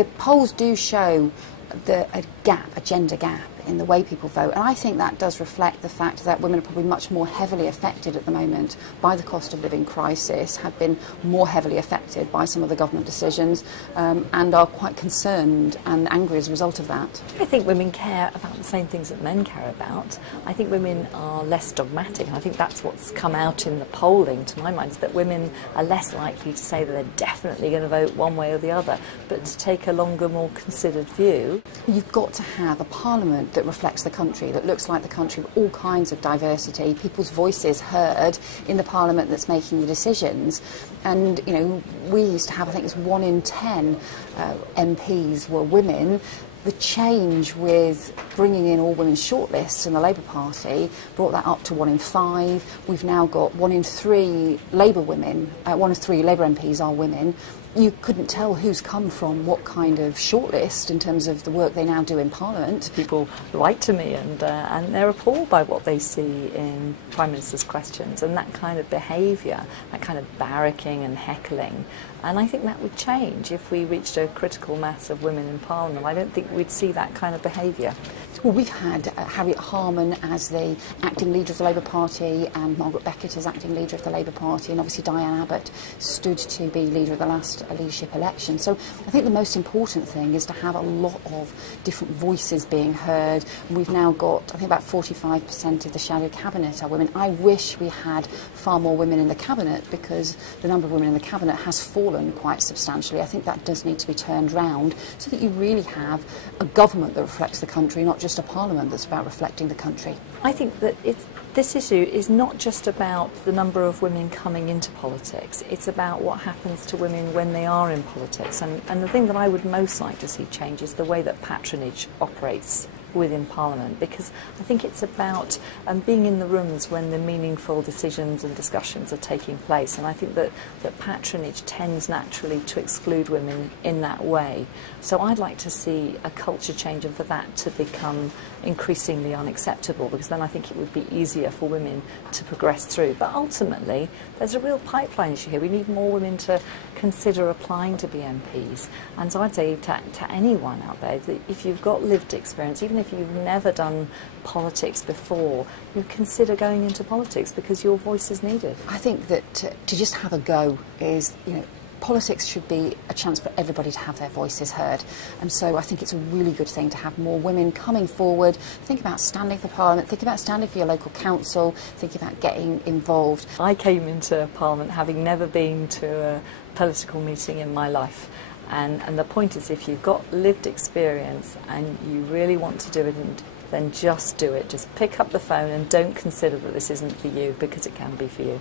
the polls do show a gender gap in the way people vote, and I think that does reflect the fact that women are probably much more heavily affected at the moment by the cost of living crisis, have been more heavily affected by some of the government decisions, and are quite concerned and angry as a result of that. I think women care about the same things that men care about. I think women are less dogmatic, and I think that's what's come out in the polling, to my mind, is that women are less likely to say that they're definitely going to vote one way or the other, but to take a longer, more considered view. You've got to have a parliament that reflects the country, that looks like the country, with all kinds of diversity, people's voices heard in the parliament that's making the decisions. And, you know, we used to have, I think it's 1 in 10 MPs were women. The change with bringing in all women shortlists in the Labour Party brought that up to 1 in 5. We've now got 1 in 3 Labour women, 1 in 3 Labour MPs are women. You couldn't tell who's come from what kind of shortlist in terms of the work they now do in Parliament. People write to me and they're appalled by what they see in Prime Minister's questions and that kind of behaviour, that kind of barracking and heckling. And I think that would change if we reached a critical mass of women in Parliament. I don't think we'd see that kind of behaviour. Well, we've had Harriet Harman as the acting leader of the Labour Party and Margaret Beckett as acting leader of the Labour Party, and obviously Diane Abbott stood to be leader of the last leadership election. So I think the most important thing is to have a lot of different voices being heard. And we've now got, I think, about 45% of the shadow cabinet are women. I wish we had far more women in the cabinet, because the number of women in the cabinet has fallen quite substantially. I think that does need to be turned round so that you really have a government that reflects the country, not just a parliament that's about reflecting the country. I think that this issue is not just about the number of women coming into politics, it's about what happens to women when they are in politics. And the thing that I would most like to see change is the way that patronage operates within Parliament, because I think it's about being in the rooms when the meaningful decisions and discussions are taking place, and I think that patronage tends naturally to exclude women in that way. So I'd like to see a culture change and for that to become increasingly unacceptable, because then I think it would be easier for women to progress through. But ultimately there's a real pipeline issue here. We need more women to consider applying to be MPs, and so I'd say to anyone out there that if you've got lived experience, even if you've never done politics before, you consider going into politics because your voice is needed. I think that to just have a go is, you know, politics should be a chance for everybody to have their voices heard, and so I think it's a really good thing to have more women coming forward. Think about standing for Parliament, think about standing for your local council, think about getting involved. I came into Parliament having never been to a political meeting in my life. And the point is, if you've got lived experience and you really want to do it, then just do it. Just pick up the phone and don't consider that this isn't for you, because it can be for you.